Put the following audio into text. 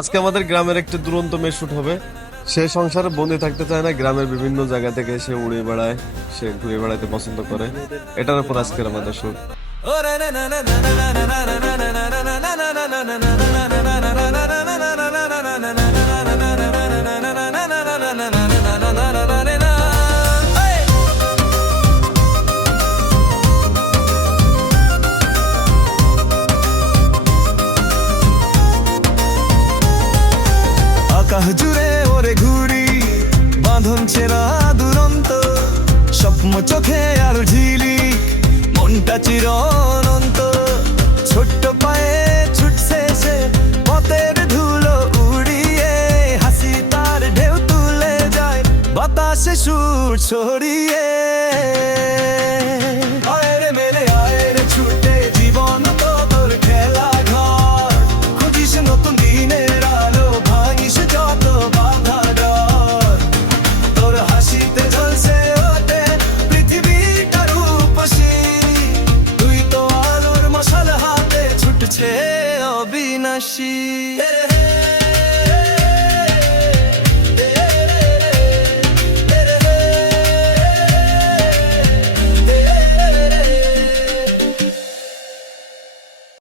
আজকে আমাদের গ্রামের একটি দুরন্ত মেয়ে শুট হবে। সে সংসারে বন্দি থাকতে চায় না, গ্রামের বিভিন্ন জায়গা থেকে সে উড়ে বেড়ায়, সে ঘুরে বেড়াইতে পছন্দ করে। এটার উপর আজকের আমাদের শুট। আকাশ জুড়ে ওরে ঘুরি, বাঁধন ছেঁড়া দুরন্ত স্বপ্ন চোখে আর ঝিলিক, মনটা চির অনন্ত। ছোট্ট পায়ে ছুটছে সে পথের ধুলো উড়িয়ে, হাসি তার ঢেউ তুলে যায় বাতাসে সুর ছড়িয়ে। আয়ের মেলে আয়ের ছুটে জীবন তো তোর খেলা ঘর, খুঁজিস নতুন দিনের আলো, ভাঙিস যত বাধা ডর। তোর হাসিতে ঝলসে ওঠে পৃথিবীটা রূপসী, তুই তো আলোর মশাল হাতে ছুটছে অবিনাশী।